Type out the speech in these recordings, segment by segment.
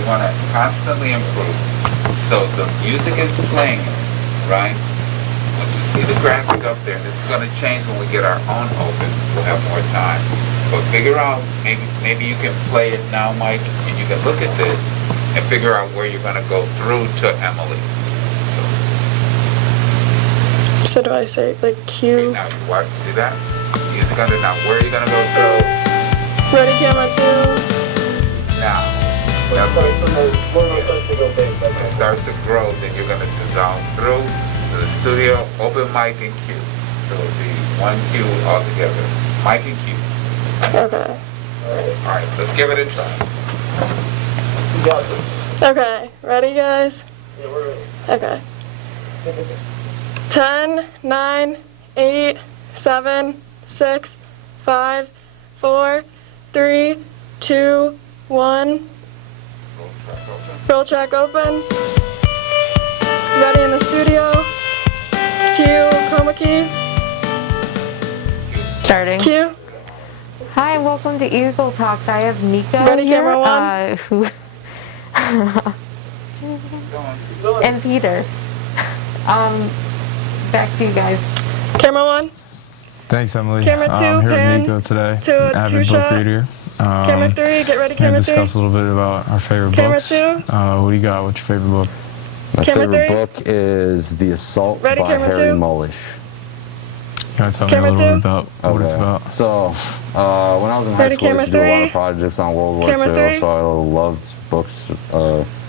We want to constantly improve. So the music is playing, right? When you see the graphic up there, this is going to change when we get our own open. We'll have more time. But figure out, maybe you can play it now, Mike, and you can look at this and figure out where you're going to go through to Emily. So do I say, like, Q? Okay, now you watch, see that? Music under, now where are you going to go through? Ready, camera 2. Now. When it starts to grow, then you're going to dissolve through to the studio, open mic and cue. So it'll be one cue altogether. Mic and cue. Okay. Alright, let's give it a try. You got this. Okay, ready, guys? Yeah, we're ready. Okay. 10, 9, 8, 7, 6, 5, 4, 3, 2, 1. Roll track open. Ready in the studio. Cue, chroma key. Starting. Cue. Hi, welcome to Eagle Talks. I have Nika Ready, here, camera 1. And Peter. Back to you guys. Camera 1. Thanks, Emily. Camera 2, I'm here pan with Nico today, to a avid book two-shot. reader. Camera 3, get ready, We're going camera to 3. discuss a little bit about our favorite Camera books. 2. What do you got? What's your favorite book? My Camera favorite 3. book is The Assault Ready, by camera Harry 2. Mullish. You want to tell me Camera a little 2. bit about what it's about? So, when I was in high Ready, school, I used to do a camera lot 3. of projects on World War Camera II, 3. so I loved books,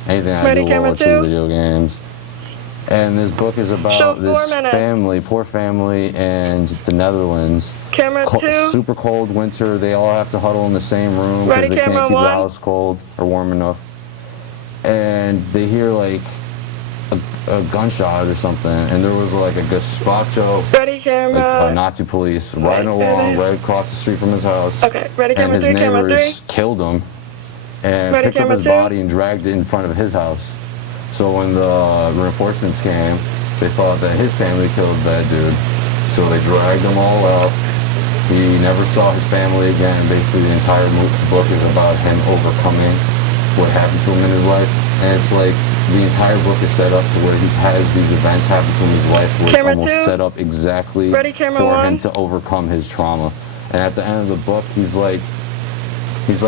anything I Ready, do, camera World War 2. II video games. And this book is about Show 4 this minutes. family, poor family in the Netherlands. Camera 2. Super cold winter. They all have to huddle in the same room Ready, because they camera can't keep 1. the house cold or warm enough. And they hear like a gunshot or something, and there was like a gazpacho, Ready, like camera. Nazi police riding along right across the street from his house. Okay, ready, And camera his 3, camera 3. neighbors killed him and Ready, picked up camera his 2. body and dragged it in front of his house. So when the reinforcements came, they thought that his family killed that dude. So they dragged him all out. He never saw his family again. Basically, the entire book is about him overcoming what happened to him in his life. And it's like the entire book is set up to where he has these events happen to him in his life where Camera it's 2. almost set up exactly Ready, camera for 1. him to overcome his trauma. And at the end of the book, he's like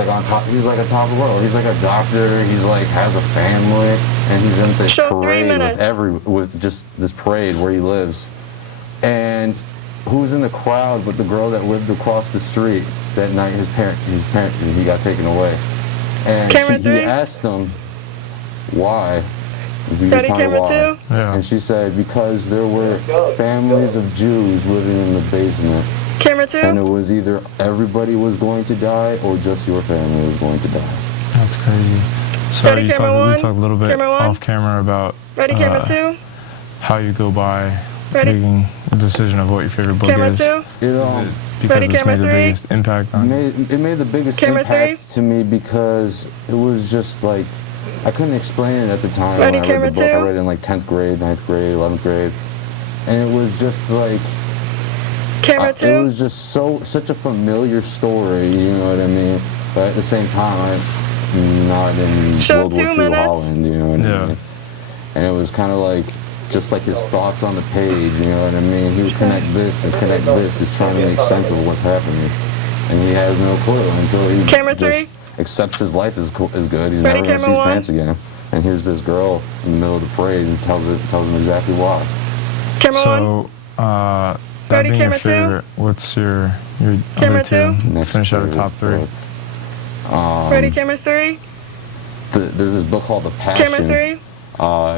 on top. He's like on top of the world. He's like a doctor. He's like has a family, and he's in this Show 3 parade minutes. with just this parade where he lives. And who's in the crowd but the girl that lived across the street that night? His parent, he got taken away. And Camera he 3. asked him why. He Ready, just told camera her why. 2. Yeah. And she said because there were families of Jews living in the basement. Camera And it 2. was either everybody was going to die or just your family was going to die. That's crazy. So Ready, camera we 1. talked a little bit Camera 1. off camera about Ready, camera 2. how you go by Ready. making a decision of what your favorite book Camera is. 2. Because Ready, it's camera made the 3. biggest impact on you. It made the biggest Camera impact to me because it was just like, I couldn't explain it at the time Ready, when I read camera the book. 2. I read it in like 10th grade, 9th grade, 11th grade. And it was just like, Camera it 2. was just such a familiar story, you know what I mean? But at the same time, I'm not in Show World War 2 II minutes. Holland, you know what Yeah. I mean? And it was kind of like, just like his thoughts on the page, you know what I mean? He would connect this and connect this, just trying to make sense of what's happening. And he has no clue until he Camera just 3. accepts his life is good. He's Ready, never going to see camera his 1. parents again. And here's this girl in the middle of the parade and tells him exactly why. Camera 1. So, that Ready, being your camera 2. favorite, what's your Camera other two? 2. Next Finish out your favorite top 3. book. Ready, camera 3. There's this book called The Passion. Camera 3.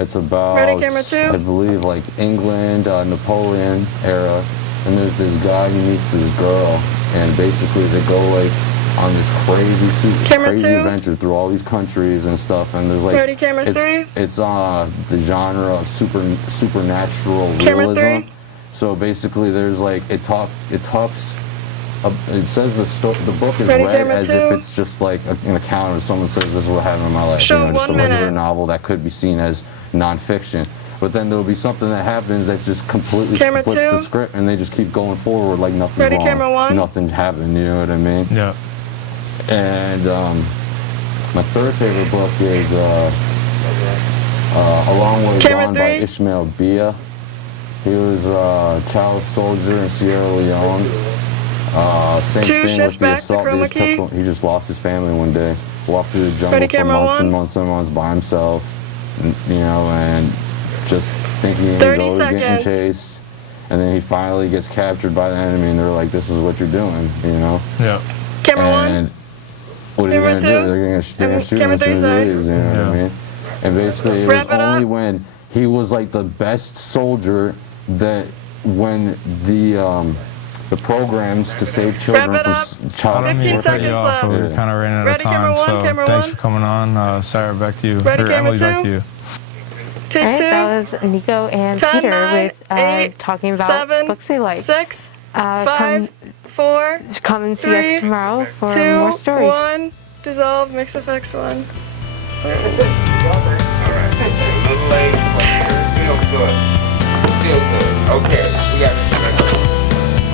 It's about, Ready, camera 2. I believe, like England, Napoleon era. And there's this guy who meets this girl, and basically they go like on this crazy Camera 2. adventure through all these countries and stuff. And there's like Ready, camera 3. It's the genre of supernatural Camera realism. 3. So basically, there's like it talks. It says the book is Ready, read camera as 2. if it's just like an account of someone says this is what happened in my life. Show just a 1 regular minute. novel that could be seen as nonfiction. But then there'll be something that happens that just completely Camera flips 2. the script, and they just keep going forward like nothing's Ready, wrong. camera 1. Nothing happened. You know what I mean? Yeah. And My third favorite book is A Long Way Camera Gone by 3. Ishmael Bia. He was a child soldier in Sierra Leone. Same 2, thing shift with the back to assault. They chroma just key. he just lost his family one day. Walked through the jungle Ready, for camera months and 1. months and months by himself. You know, and just thinking he's 30 always getting seconds. chased. And then he finally gets captured by the enemy, and they're like, "This is what you're doing," you know. Yeah. Camera 1. And what are you Camera gonna do? 2. They're gonna shoot him Camera as soon 3, as he sorry. leaves. You know what I Yeah. mean? And basically, it Wrap was it only up. when he was like the best soldier that when the programs to save children Wrap it from up. child 15 to cut you seconds off, left. but we Yeah. kind of ran out Ready, of time. camera 1, So camera thanks 1. for coming on. Sarah, back to you. Ready, Or camera Emily, back 2. to you. Take All right, 2. that was Nico and 10, Peter 9, with 8, talking about 7, books they like. 6, Come, 5, 4, come and see 3, us tomorrow for 2, more stories. 1. Dissolve. Mix effects 1. All right. A little late, but it feels good. Feels good. Okay, we got to